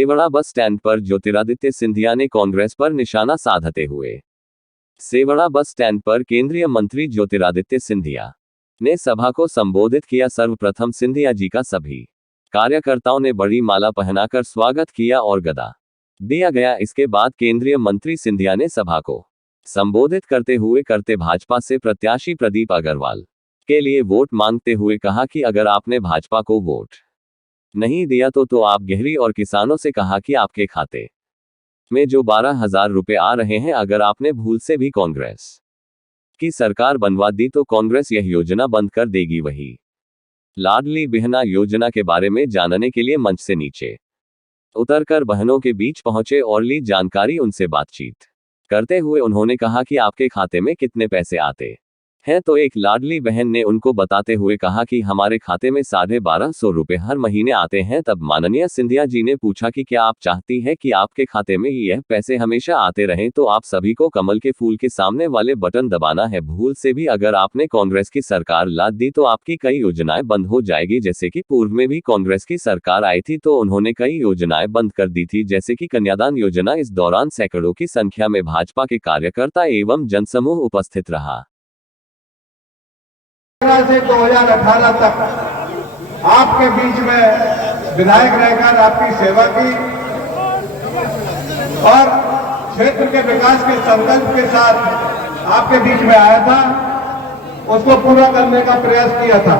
Sewda bus stand पर ज्योतिरादित्य सिंधिया ने कांग्रेस पर निशाना साधते हुए। सेवड़ा बस स्टैंड पर केंद्रीय मंत्री ज्योतिरादित्य सिंधिया ने सभा को संबोधित किया। सर्वप्रथम सिंधिया जी का सभी कार्यकर्ताओं ने बड़ी माला पहनाकर स्वागत किया और गदा दिया गया। इसके बाद केंद्रीय मंत्री सिंधिया ने सभा को संबोधित करते हुए भाजपा से प्रत्याशी प्रदीप अग्रवाल के लिए वोट मांगते हुए कहा कि अगर आपने भाजपा को वोट नहीं दिया तो आप गहरी और किसानों से कहा कि आपके खाते में जो 12,000 रुपए आ रहे हैं, अगर आपने भूल से भी कांग्रेस की सरकार बनवा दी तो कांग्रेस यह योजना बंद कर देगी। वही लाडली बहना योजना के बारे में जानने के लिए मंच से नीचे उतरकर बहनों के बीच पहुंचे और ली जानकारी। उनसे बातचीत करते हुए उन्होंने कहा कि आपके खाते में कितने पैसे आते हैं, तो एक लाडली बहन ने उनको बताते हुए कहा कि हमारे खाते में 1250 रुपए हर महीने आते हैं। तब माननीय सिंधिया जी ने पूछा कि क्या आप चाहती हैं कि आपके खाते में यह पैसे हमेशा आते रहें? तो आप सभी को कमल के फूल के सामने वाले बटन दबाना है। भूल से भी अगर आपने कांग्रेस की सरकार ला दी तो आपकी कई योजनाएं बंद हो जाएगी। जैसे कि पूर्व में भी कांग्रेस की सरकार आई थी तो उन्होंने कई योजनाएं बंद कर दी थी, जैसे कि कन्यादान योजना। इस दौरान सैकड़ों की संख्या में भाजपा के कार्यकर्ता एवं जनसमूह उपस्थित रहा। से 2018 तक आपके बीच में विधायक रहकर आपकी सेवा की और क्षेत्र के विकास के संकल्प के साथ आपके बीच में आया था, उसको पूरा करने का प्रयास किया था।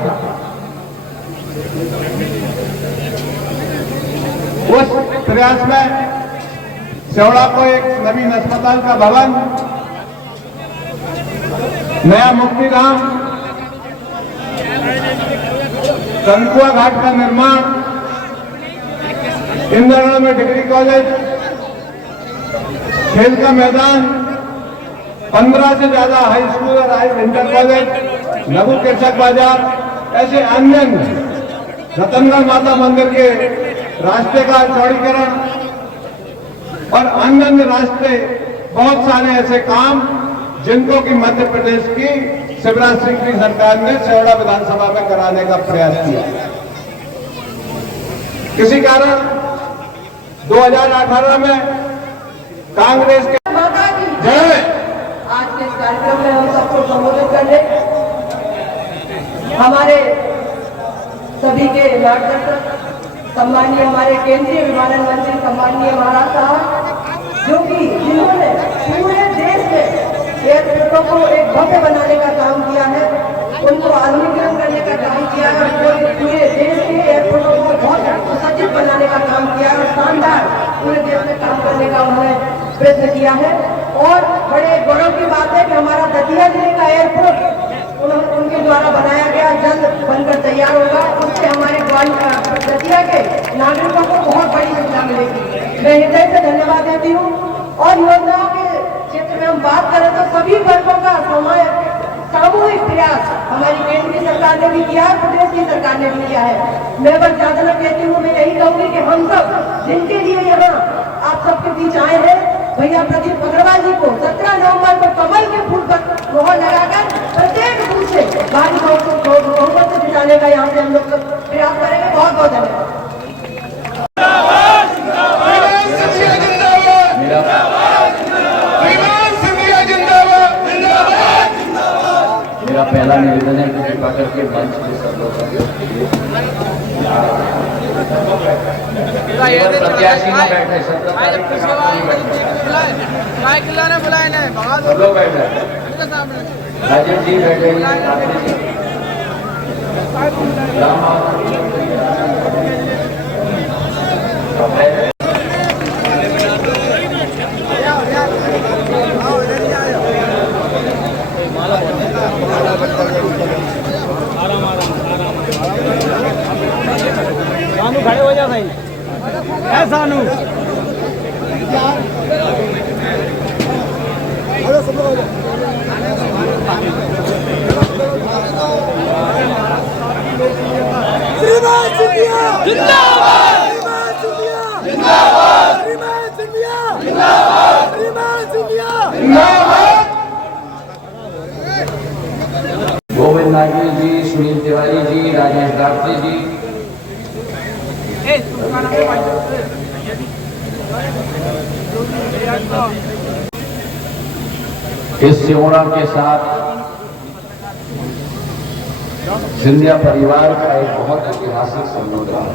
उस प्रयास में सेवड़ा को एक नवीन अस्पताल का भवन, नया मुक्तिधाम, कनकुआ घाट का निर्माण, इंदिरा में डिग्री कॉलेज, खेल का मैदान, 15 से ज्यादा हाई स्कूल और हाई इंटर कॉलेज, लघु कृषक बाजार, ऐसे अन्य रतनगढ़ माता मंदिर के रास्ते का चौड़ीकरण और अन्य रास्ते, बहुत सारे ऐसे काम जिनको कि मध्य प्रदेश की शिवराज सिंह की सरकार ने सेवड़ा विधानसभा में कराने का प्रयास किया। किसी कारण 2018 में कांग्रेस के आज के इस कार्यक्रम में हम सबको संबोधित करने हमारे सभी के मार्गदर्शक सम्माननीय हमारे केंद्रीय विमानन मंत्री सम्माननीय महाराज साहब, जो कि जिन्होंने पूरे देश में एयरपोर्टों को एक भव्य बनाने का काम किया है, उनको आधुनिकीकरण करने का काम किया है, पूरे देश के एयरपोर्टों को बहुत सुसज्जित बनाने का काम किया है, शानदार पूरे देश में काम करने का उन्होंने प्रयत्न किया है। और बड़े गौरव की बात है कि हमारा दतिया जिले का एयरपोर्ट उनके द्वारा बनाया गया, जल्द बनकर तैयार होगा। उससे हमारे दतिया के नागरिकों को बहुत बड़ी सुविधा मिलेगी। मैं हृदय से धन्यवाद देती हूँ। और योजनाओं के क्षेत्र में हम बात करें तो सभी वर्गों का सामूहिक प्रयास हमारी केंद्र की सरकार ने भी किया है, प्रदेश की सरकार ने भी किया है। मैं बस ज्यादा न कहती हूँ, मैं यही कहूंगी कि हम सब जिनके लिए यहाँ आप सबके बीच आए हैं, भैया प्रदीप अग्रवाल जी को 17 नवंबर को कमल के फूल पर मोहर लगाकर प्रत्येक बूथ से भारी बहुमत से जिताने का यहाँ से हम लोग प्रयास करेंगे। बहुत बहुत धन्यवाद। मेरा पहला निवेदन है कि कृपा करके मंच के सब लोग प्रत्याशी में बैठे, सब लोग बैठे, राजेश जी बैठे, खड़े हो जा भाई, ऐसा नू श्रीमान सिंधिया जिंदाबाद, श्रीमान जिंदाबाद, श्रीमान जिंदाबाद, श्रीमान सिंधिया जिंदाबाद। गोविंद नागिल जी, सुनील तिवारी जी, राजेश दाफ्ते जी, इस सिमोना के साथ सिंधिया परिवार का एक बहुत ऐतिहासिक संबंध रहा है।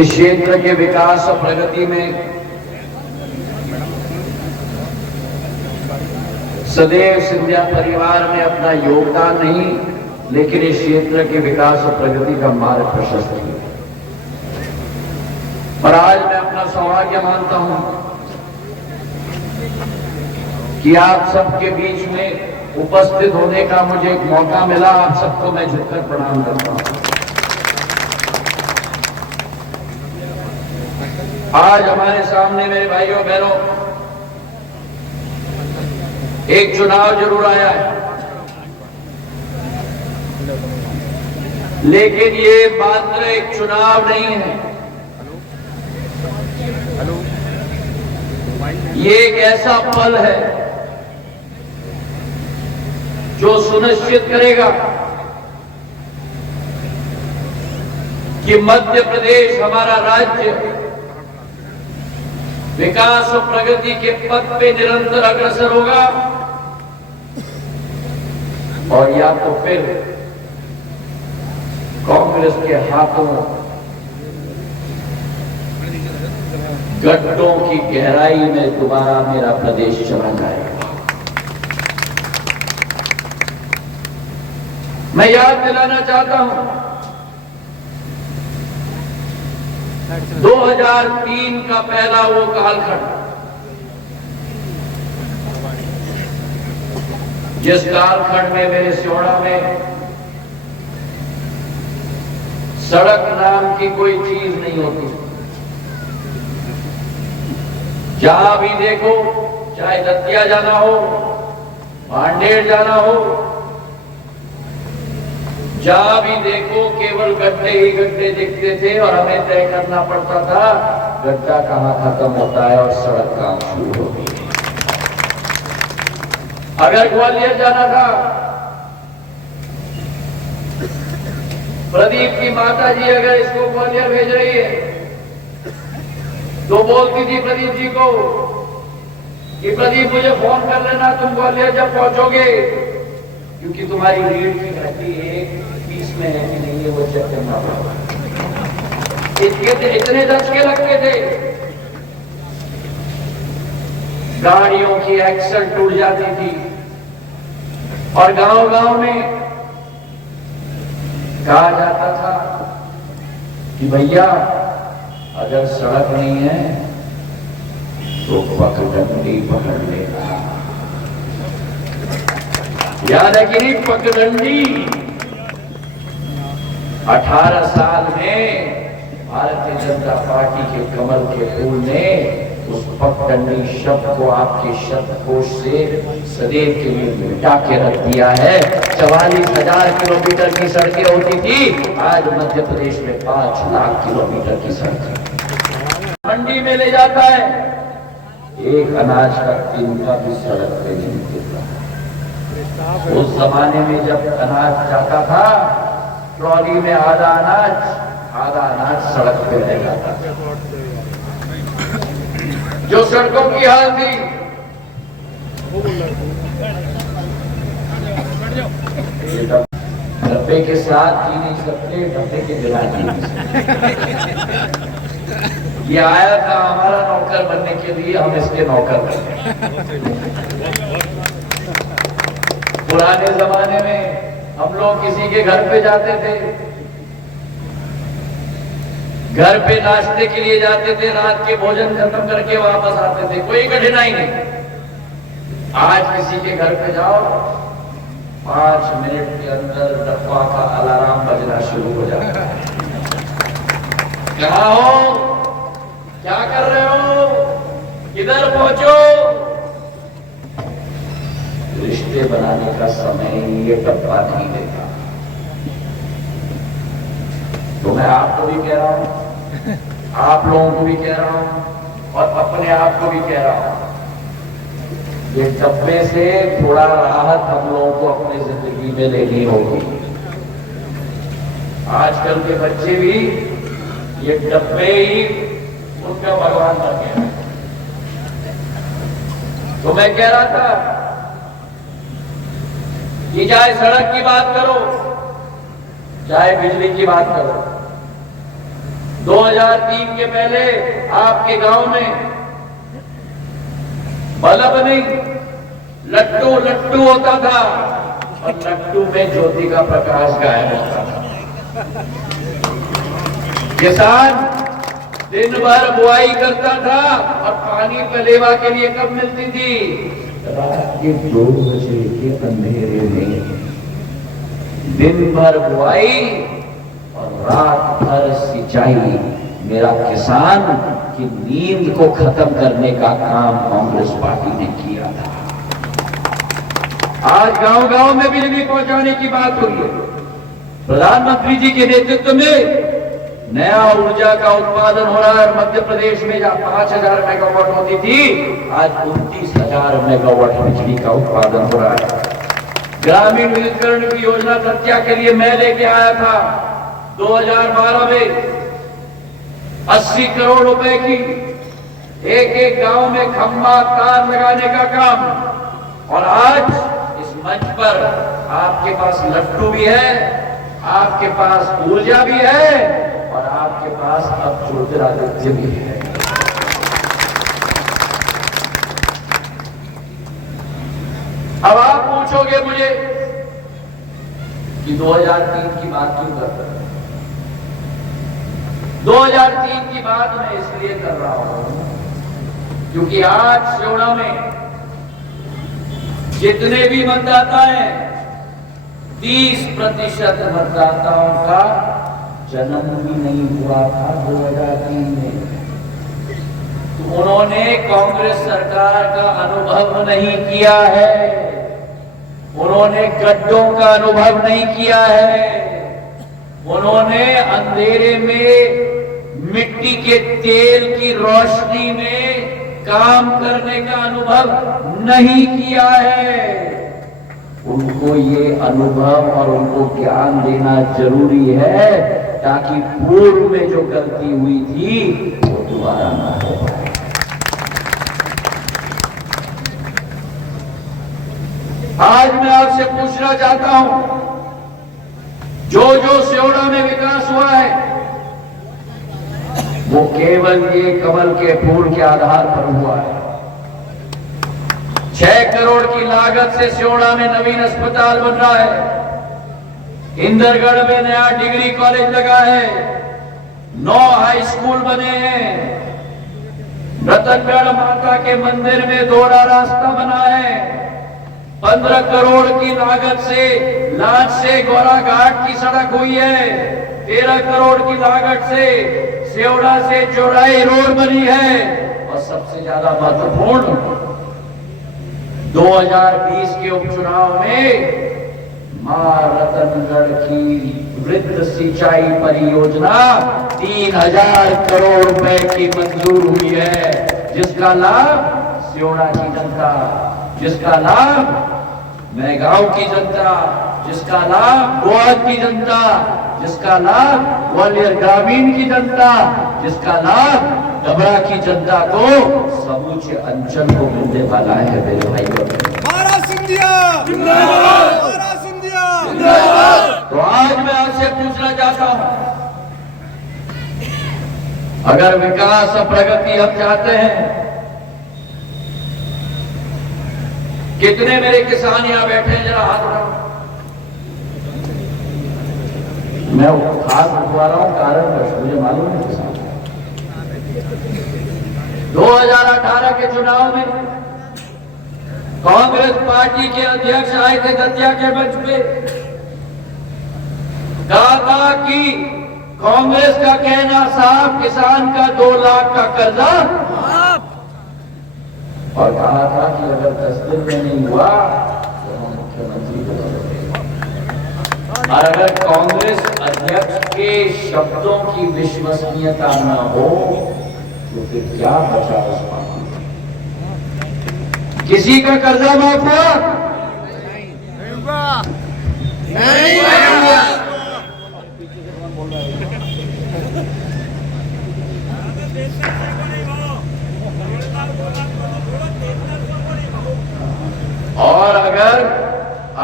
इस क्षेत्र के विकास और प्रगति में सदैव सिंधिया परिवार ने अपना योगदान नहीं, लेकिन इस क्षेत्र के विकास और प्रगति का मार्ग प्रशस्त किया। और आज मैं अपना सौभाग्य मानता हूं कि आप सबके बीच में उपस्थित होने का मुझे एक मौका मिला। आप सबको मैं झुककर प्रणाम करता हूं। आज हमारे सामने मेरे भाइयों बहनों एक चुनाव जरूर आया है, लेकिन ये मात्र एक चुनाव नहीं है। ये एक ऐसा पल है जो सुनिश्चित करेगा कि मध्य प्रदेश हमारा राज्य विकास और प्रगति के पथ पे निरंतर अग्रसर होगा, और या तो फिर कांग्रेस के हाथों गड्ढों की गहराई में दोबारा मेरा प्रदेश चला जाएगा। मैं याद दिलाना चाहता हूं 2003 का पहला वो कालखंड, जिस कालखंड में मेरे सियोड़ा में सड़क नाम की कोई चीज नहीं होती। जहां भी देखो, चाहे दतिया जाना हो, भांडेर जाना हो, जहां भी देखो केवल गड्ढे ही गड्ढे दिखते थे और हमें तय करना पड़ता था गड्ढा कहां खत्म होता है और सड़क कहां शुरू होती है। अगर ग्वालियर जाना था, प्रदीप की माता जी अगर इसको ग्वालियर भेज रही है तो बोलती थी प्रदीप जी को कि प्रदीप मुझे फोन कर लेना तुम ग्वालियर जब पहुंचोगे, क्योंकि तुम्हारी रीढ़ की हड्डी एक पीस में है कि नहीं है वो चेक करना पड़ेगा। इतने झटके लगते थे, गाड़ियों की एक्सल टूट जाती थी और गांव गांव में कहा जाता था कि भैया अगर सड़क नहीं है तो पगडंडी पकड़ लेना। याद है कि नहीं पगडंडी? 18 साल में भारतीय जनता पार्टी के कमल के फूल ने उस पगडंडी शब्द को आपके शब्दकोश से सदैव के लिए मिटा के रख दिया है। 44,000 किलोमीटर की सड़कें होती थी, आज मध्य प्रदेश में 5 लाख किलोमीटर की सड़कें। मंडी में ले जाता है, एक अनाज का तिनका भी सड़क पे नहीं गिरता। उस जमाने में जब अनाज जाता था, ट्रॉली में आधा अनाज सड़क पे रह जाता था। जो सड़कों की हाल थी, डब्बे के साथ जी नहीं सकते, डब्बे के बिना जी नहीं सकते। ये आया था हमारा नौकर बनने के लिए, हम इसके नौकर बने। पुराने जमाने में हम लोग किसी के घर पे जाते थे, घर पे नाश्ते के लिए जाते थे, रात के भोजन खत्म करके वापस आते थे, कोई कठिनाई नहीं। आज किसी के घर पे जाओ, 5 मिनट के अंदर डब्बा का अलार्म बजना शुरू हो जाता है। कहाँ हो, क्या कर रहे हो, किधर पहुंचो? रिश्ते बनाने का समय ये डब्बा नहीं देता। तो मैं आपको भी कह रहा हूं, आप लोगों को भी कह रहा हूं और अपने आप को भी कह रहा हूं, ये डब्बे से थोड़ा राहत हम लोगों को अपनी जिंदगी में लेनी होगी। आजकल के बच्चे भी ये डब्बे ही उनका भगवान बन गया। तो मैं कह रहा था कि चाहे सड़क की बात करो, चाहे बिजली की बात करो, 2003 के पहले आपके गांव में बल्ब नहीं, लट्टू लट्टू होता था और लट्टू में ज्योति का प्रकाश गायब होता था। किसान दिन भर बुआई करता था और पानी पलेवा के लिए कब मिलती थी? रात के 2 बजे के अंधेरे में। दिन भर बुआई और रात भर सिंचाई। मेरा किसान की नींद को खत्म करने का काम कांग्रेस पार्टी ने किया था। आज गांव गांव में बिजली पहुंचाने की बात हुई है। प्रधानमंत्री जी के नेतृत्व में नया ऊर्जा का उत्पादन हो रहा है। मध्य प्रदेश में जहां 5000 मेगावाट होती थी, आज 29,000 मेगावाट बिजली का उत्पादन हो रहा है। ग्रामीण विद्युतीकरण की योजना दतिया के लिए मैं लेके आया था 2012 में 80 करोड़ रुपए की, एक एक गांव में खंभा तार लगाने का काम। और आज इस मंच पर आपके पास लट्टू भी है, आपके पास ऊर्जा भी है और आपके पास अब ज्योतिरादित्य भी है। अब आप पूछोगे मुझे कि 2003 की बात क्यों कर रहे हैं? 2003 की बात मैं इसलिए कर रहा हूं क्योंकि आज सियोड़ा में जितने भी मतदाता हैं, 30% मतदाताओं का जन्म भी नहीं हुआ था 2003 में। तो उन्होंने कांग्रेस सरकार का अनुभव नहीं किया है, उन्होंने गड्ढों का अनुभव नहीं किया है, उन्होंने अंधेरे में मिट्टी के तेल की रोशनी में काम करने का अनुभव नहीं किया है। उनको ये अनुभव और उनको ज्ञान देना जरूरी है ताकि पूर्व में जो गलती हुई थी वो दोबारा ना हो पाए। आज मैं आपसे पूछना चाहता हूं, जो जो सियोड़ा में विकास हुआ है वो केवल ये कमल के फूल के आधार पर हुआ है। 6 करोड़ की लागत से सियोड़ा में नवीन अस्पताल बन रहा है, इंदरगढ़ में नया डिग्री कॉलेज लगा है, 9 हाई स्कूल बने हैं, रतनगढ़ माता के मंदिर में दोहरा रास्ता बना है, 15 करोड़ की लागत से लांच से गौरा घाट की सड़क हुई है, 13 करोड़ की लागत से सियोड़ा से चौड़ाई रोड बनी है और सबसे ज्यादा महत्वपूर्ण 2020 के उपचुनाव में मां रतनगढ़ की वृद्ध सिंचाई परियोजना 3000 करोड़ रुपए की मंजूर हुई है, जिसका लाभ सियोड़ा की जनता, जिसका लाभ मैगांव की जनता, जिसका लाभ गोहद की जनता, जिसका लाभ ग्वालियर ग्रामीण की जनता, जिसका लाभ डबरा की जनता को समूचे अंचल को मिलने वाला है। मेरे भाइयों, महाराज सिंधिया जिंदाबाद, महाराज सिंधिया जिंदाबाद। तो आज मैं आपसे पूछना चाहता हूं, अगर विकास और प्रगति हम चाहते हैं, कितने मेरे किसान यहां बैठे हैं? जरा हाथ उठाओ। मैं हाथ उठवा रहा हूं कारण मुझे मालूम है किसान 2018 के चुनाव में कांग्रेस पार्टी के अध्यक्ष आए थे दतिया के मंच पे, कहा था कि कांग्रेस का कहना साफ, किसान का 2 लाख का कर्जा, और कहा था कि अगर 10 दिन में नहीं हुआ तो हम मुख्यमंत्री बदलेंगे। और अगर कांग्रेस अध्यक्ष के शब्दों की विश्वसनीयता न हो तो फिर क्या बचा उस पार्टी में? किसी का कर्जा माफ हुआ?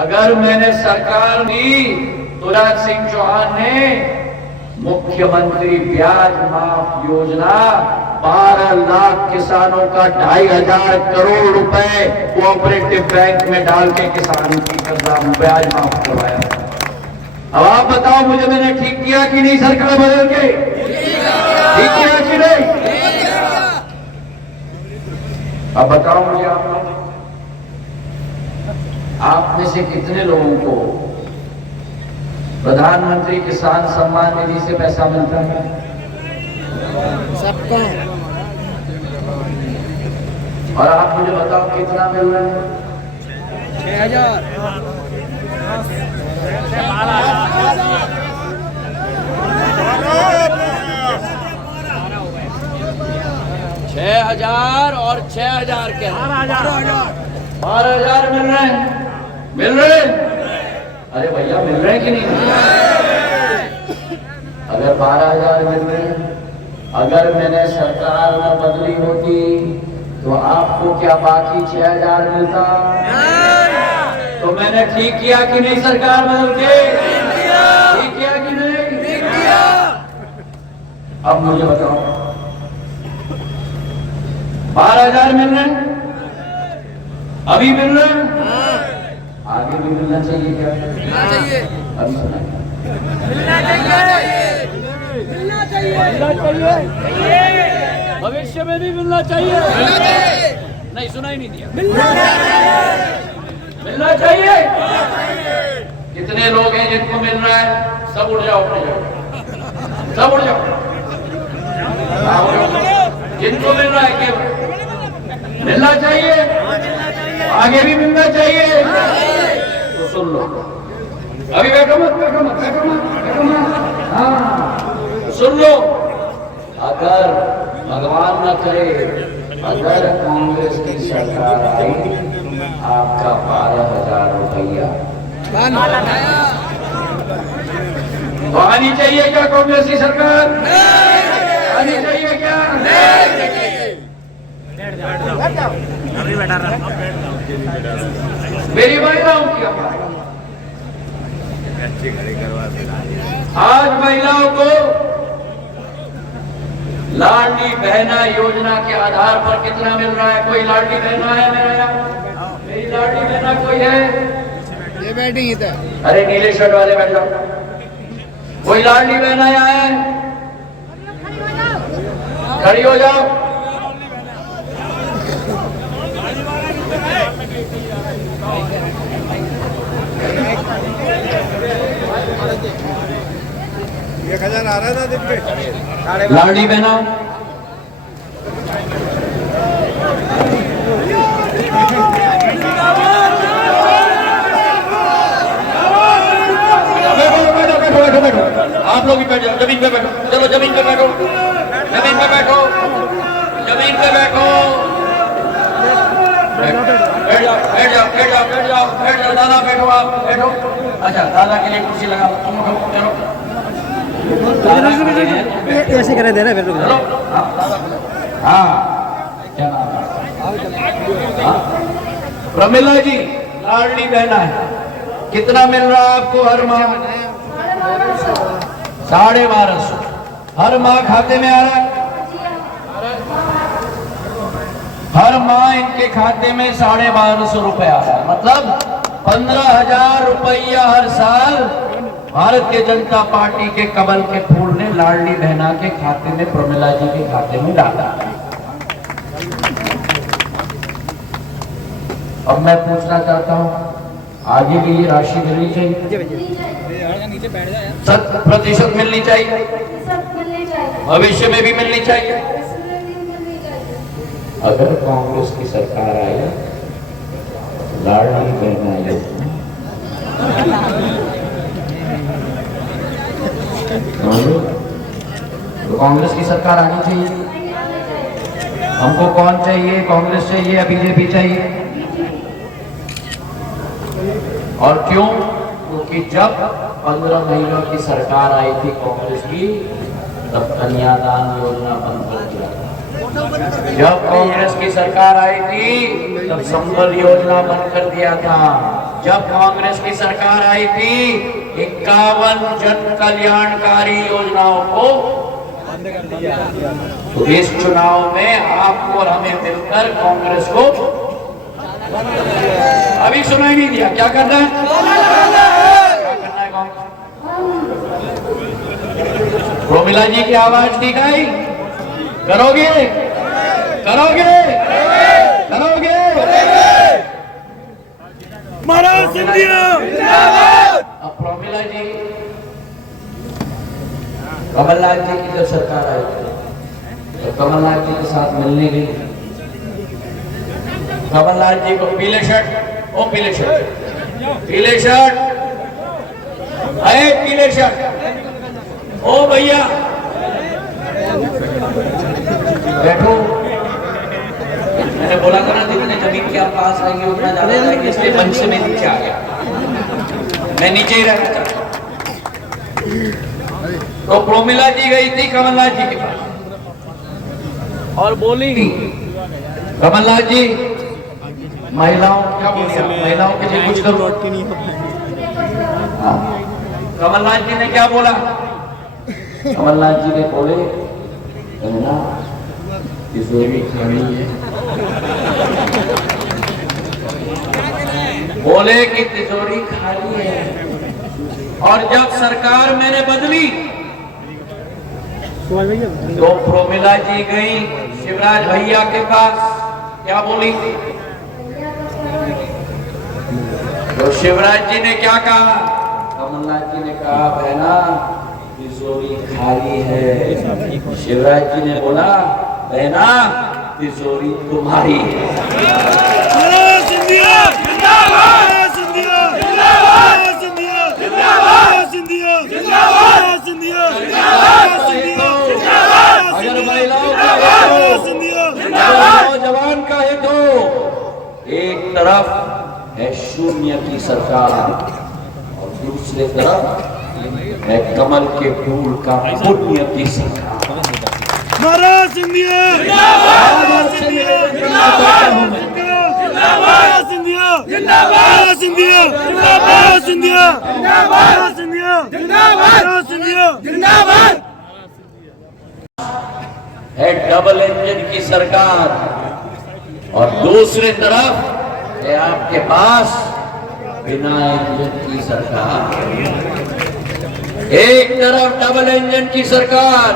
अगर मैंने सरकार दी तो शिवराज सिंह चौहान ने मुख्यमंत्री ब्याज माफ योजना 12 लाख किसानों का 2,500 करोड़ रुपए कोऑपरेटिव बैंक में डाल के किसानों की कर्जा ब्याज माफ करवाया। अब आप बताओ मुझे, मैंने ठीक किया कि नहीं? सरकार बदल के ठीक किया कि नहीं? अब बताओ मुझे, आप में से कितने लोगों को प्रधानमंत्री किसान सम्मान निधि से पैसा मिलता है? सबको। और आप मुझे बताओ कितना मिल रहा है? 6,000। 6,000 और 6,000 के 12,000 मिल रहे हैं। मिल रहे हैं? अरे भैया मिल रहे हैं कि नहीं? अगर 12,000 मिल रहे हैं, अगर मैंने सरकार न बदली होती तो आपको क्या बाकी 6,000 मिलता? तो मैंने ठीक किया कि नहीं? सरकार बदल के ठीक किया कि नहीं? अब मुझे बताओ, 12,000 मिल रहे हैं, अभी मिल रहे हैं, आगे भी मिलना चाहिए क्या? मिलना चाहिए। अभी सुना मिलना चाहिए। मिलना चाहिए। भविष्य में भी मिलना चाहिए। नहीं, सुना ही नहीं दिया। मिलना चाहिए। कितने लोग हैं जिनको मिल रहा है? सब उड़ जाओ, उड़ जाओ, सब उड़ जाओ। जिनको मिल रहा है केवल मिलना चाहिए, आगे भी मिलना चाहिए। तो सुन लो, अभी बैठो मत, बैठो मत, बैठो मत, बैठो मत। हाँ, सुन लो, अगर भगवान न करे, अगर कांग्रेस की सरकार आई, आपका 12,000 रुपया तो आनी चाहिए क्या? कांग्रेस की सरकार आनी चाहिए क्या? मेरी महिलाओं की आज महिलाओं को लाडली बहना योजना के आधार पर कितना मिल रहा है? कोई लाडली बहना है मेरा यहाँ? मेरी लाडली बहना कोई है? ये बैठी इधर। अरे नीले शर्ट वाले बैठ जाओ। कोई लाडली बहना यहाँ है? खड़ी हो जाओ। ये खजाना आ रहा था दिन पे। लाडली बहना आप लोग भी बैठ जाओ, जमीन पे बैठो, चलो जमीन पे बैठो, जमीन पे बैठो, जमीन पे बैठो, बैठ जाओ, बैठ जाओ, बैठ जाओ, बैठ जाओ, बैठ जाओ, दादा बैठो, आप बैठो। अच्छा, दादा के लिए कुर्सी लगा, तुम उठो, चलो। ऐसे करे दे रहे चलो, हाँ, क्या नाम है? प्रमिला जी, लाडली बहना है, कितना मिल रहा है आपको हर माह? 1250। हर माह खाते में आ रहा है? हर माह इनके खाते में 1250 रुपए आ रहा है, मतलब 15,000 रुपया हर साल भारतीय जनता पार्टी के कमल के फूल ने लाडली बहना के खाते में, प्रमिला जी के खाते में डाला। अब मैं पूछना चाहता हूं, आगे भी ये राशि मिलनी चाहिए, 100% मिलनी चाहिए, भविष्य में भी मिलनी चाहिए। अगर कांग्रेस की सरकार आई, लाडली बहना योजना तो कांग्रेस की सरकार आनी चाहिए। हमको कौन चाहिए? कांग्रेस चाहिए या बीजेपी चाहिए? और क्यों? क्योंकि जब 15 महीनों की सरकार आई थी कांग्रेस की, तब कन्यादान योजना बंद कर दिया था। जब कांग्रेस की सरकार आई थी, तब संबल योजना बंद कर दिया था। जब कांग्रेस की सरकार आई थी 51 जन कल्याणकारी योजनाओं को, तो इस चुनाव में आपको और हमें मिलकर कांग्रेस को अभी सुनाई नहीं दिया। क्या करना है? क्या करना है कांग्रेस? प्रोमिला जी की आवाज ठीक आई? करोगे? करोगे? करोगे? महाराज सिंधिया अब प्रोमिला जी, कमलनाथ जी की जब सरकार आई थी तो कमलनाथ जी के साथ मिलने गई। कमलनाथ जी को पीले शर्ट, ओ पीले शर्ट, पीले शर्ट, अरे पीले शर्ट, ओ भैया बैठो। मैंने बोला था ना, जितने जमीन के आप पास आएंगे उतना ज्यादा जाएंगे, इसलिए मंच से मैं नीचे आ गया, मैं नीचे ही रहना चाहता। तो प्रोमिला जी गई थी कमलनाथ जी के पास और बोली, कमलनाथ जी महिलाओं, क्या बोलिए, महिलाओं के लिए कुछ करो। कमलनाथ जी ने क्या बोला? कमलनाथ जी ने बोले, तिजोरी खाली है, बोले कि तिजोरी खाली है। और जब सरकार मैंने बदली तो प्रोमिला जी गई शिवराज भैया के पास, क्या बोली? तो शिवराज जी ने क्या कहा? कमलनाथ जी ने कहा, बहना तिजोरी खाली है। शिवराज जी ने बोला, बहना तिजोरी तुम्हारी है। अगर महिलाओं का नौजवान का है तो एक तरफ है शून्य की सरकार और दूसरी तरफ है कमल के फूल का पुण्य की सरकार। महाराज सिंधिया जिंदाबाद, जिंदाबाद, जिंदाबाद, जिंदाबाद, जिंदाबाद, जिंदाबाद है डबल इंजन की सरकार और दूसरी तरफ है आपके पास बिना इंजन की सरकार। एक तरफ डबल इंजन की सरकार,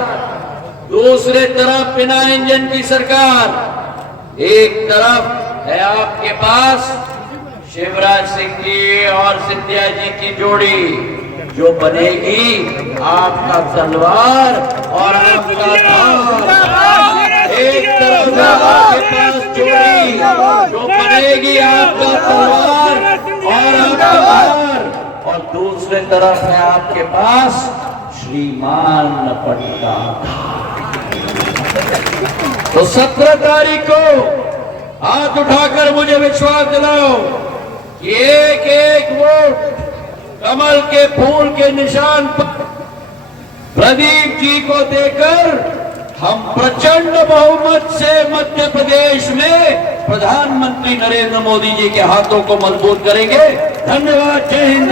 दूसरे तरफ बिना इंजन की सरकार। एक तरफ है आपके पास शिवराज सिंह जी और सिंधिया जी की जोड़ी, जो बनेगी आपका तलवार और आपका धार। एक तरफ आपके पास जोड़ी जो बनेगी आपका तलवार और आपका धार, और दूसरे तरफ है आपके पास श्रीमान पट्टा। तो 17 तारीख को हाथ उठाकर मुझे विश्वास दिलाओ कि एक एक वोट कमल के फूल के निशान पर प्रदीप जी को देकर हम प्रचंड बहुमत से मध्य प्रदेश में प्रधानमंत्री नरेंद्र मोदी जी के हाथों को मजबूत करेंगे। धन्यवाद। जय हिंद।